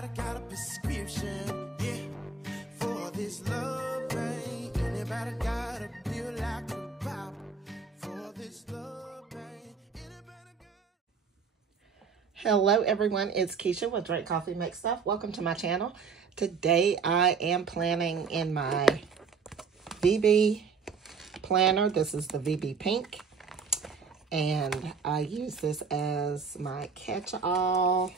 Anybody got a prescription, yeah, for this love pain? Anybody got a pill like a pop for this love pain? Anybody got... Hello everyone, it's Keisha with Drink Coffee Make Stuff. Welcome to my channel. Today I am planning in my VB planner. This is the VB Pink, and I use this as my catch-all.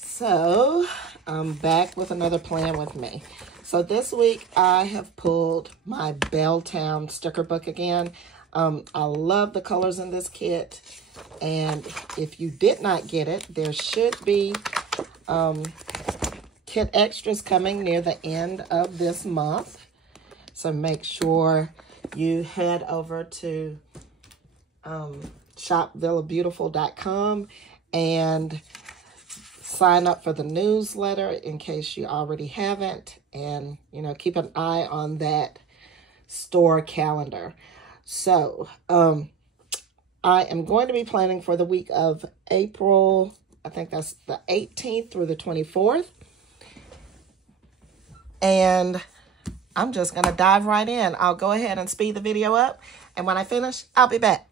So I'm back with another plan with me. So this week I have pulled my Belltown sticker book again. I love the colors in this kit, and if you did not get it, there should be kit extras coming near the end of this month. So make sure you head over to shop Villabeautifful.com and sign up for the newsletter in case you already haven't, and keep an eye on that store calendar. So I am going to be planning for the week of April, I think that's the 18th through the 24th. And I'm just going to dive right in. I'll go ahead and speed the video up, and when I finish, I'll be back.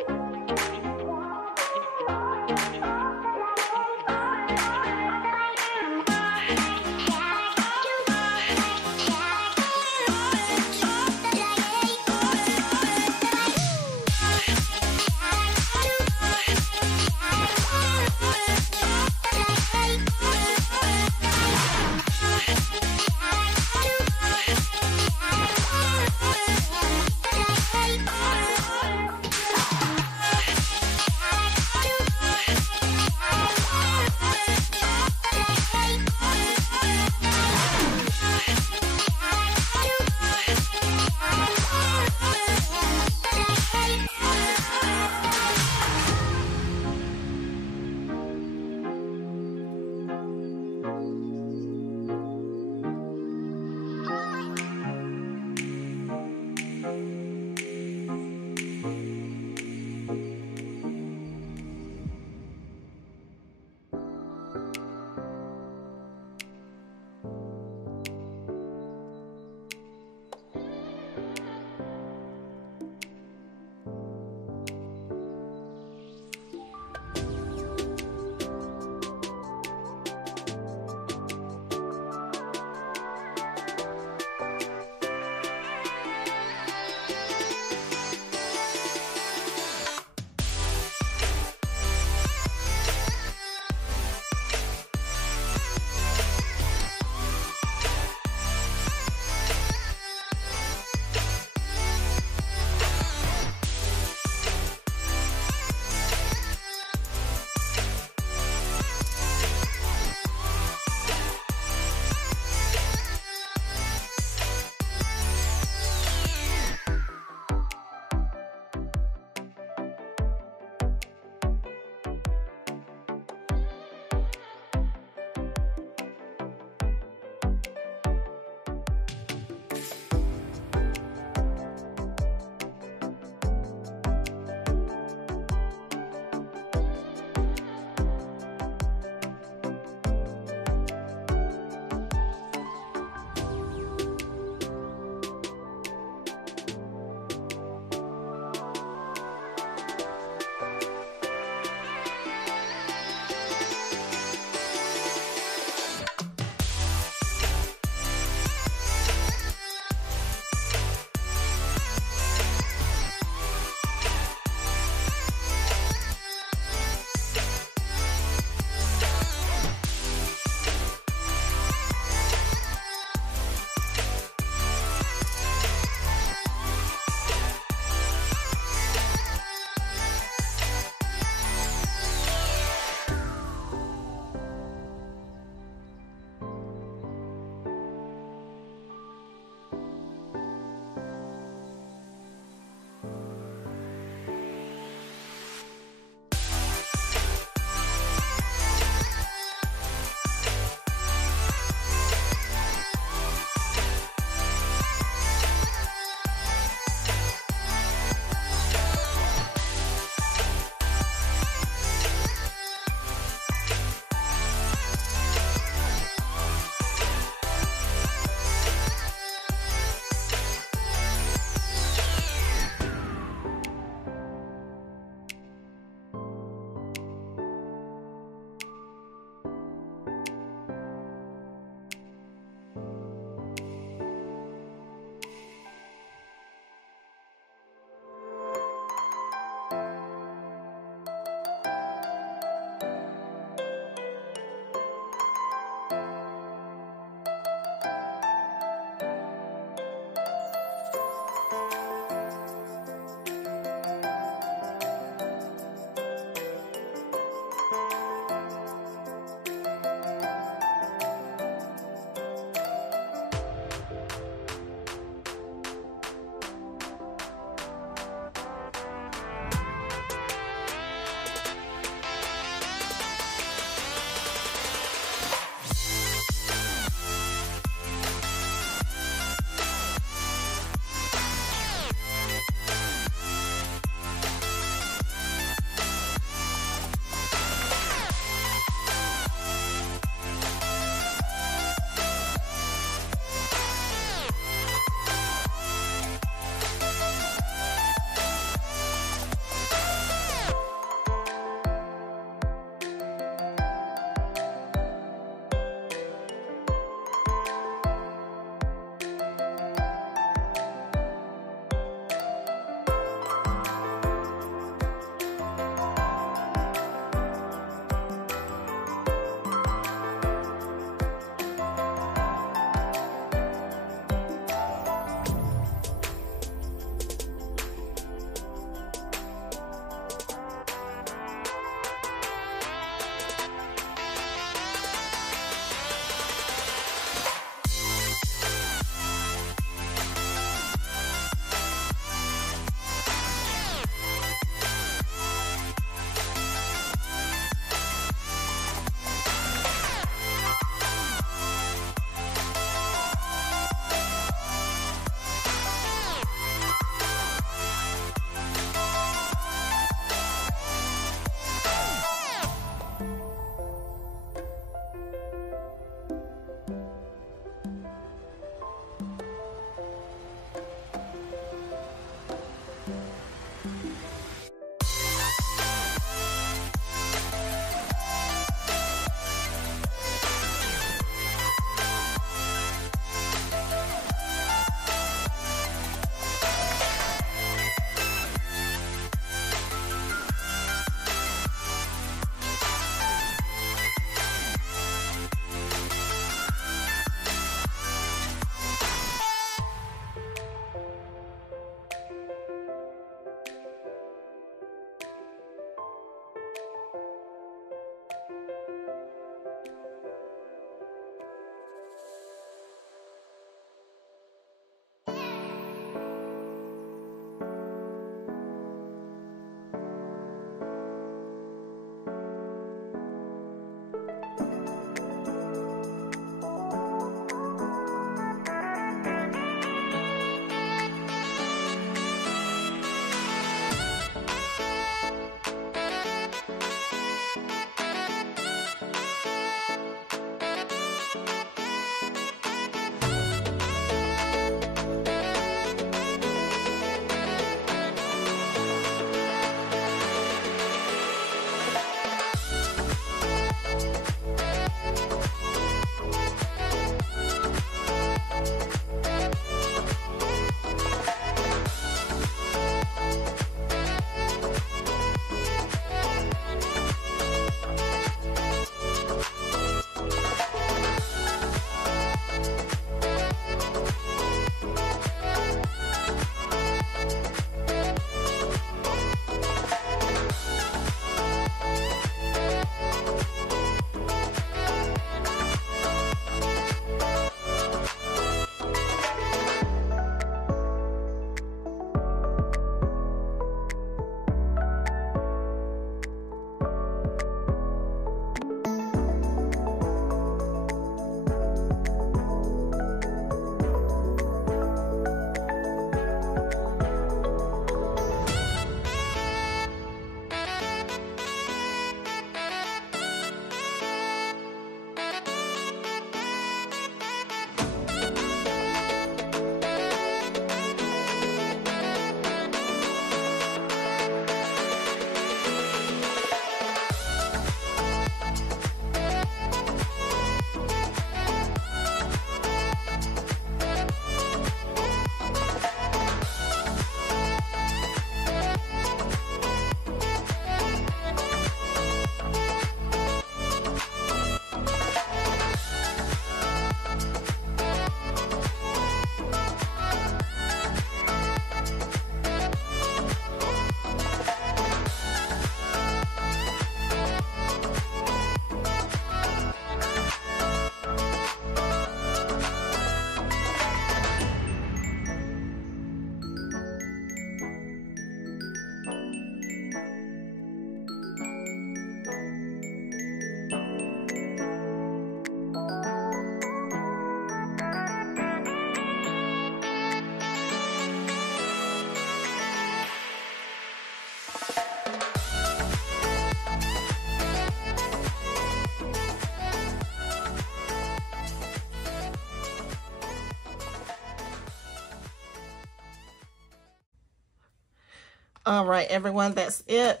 All right, everyone, that's it.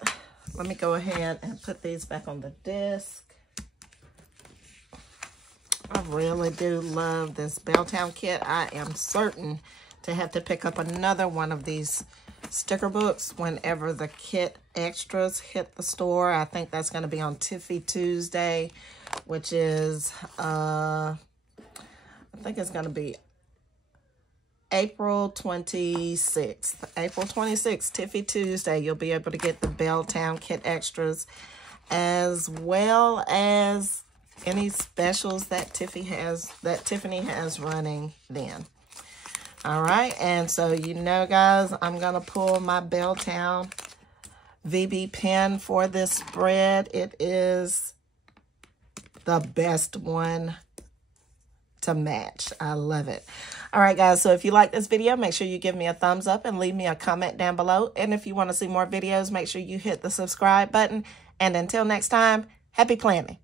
Let me go ahead and put these back on the desk. I really do love this Belltown kit. I am certain to have to pick up another one of these sticker books whenever the kit extras hit the store. I think that's going to be on Tiffy Tuesday, which is, I think it's going to be April 26th. April 26th, Tiffy Tuesday. You'll be able to get the Belltown kit extras as well as any specials that Tiffany has running then. All right, and so you know, guys, I'm gonna pull my Belltown VB pen for this spread. It is the best one to match. I love it. All right, guys, so if you like this video, make sure you give me a thumbs up and leave me a comment down below. And if you want to see more videos, make sure you hit the subscribe button. And until next time, happy planning.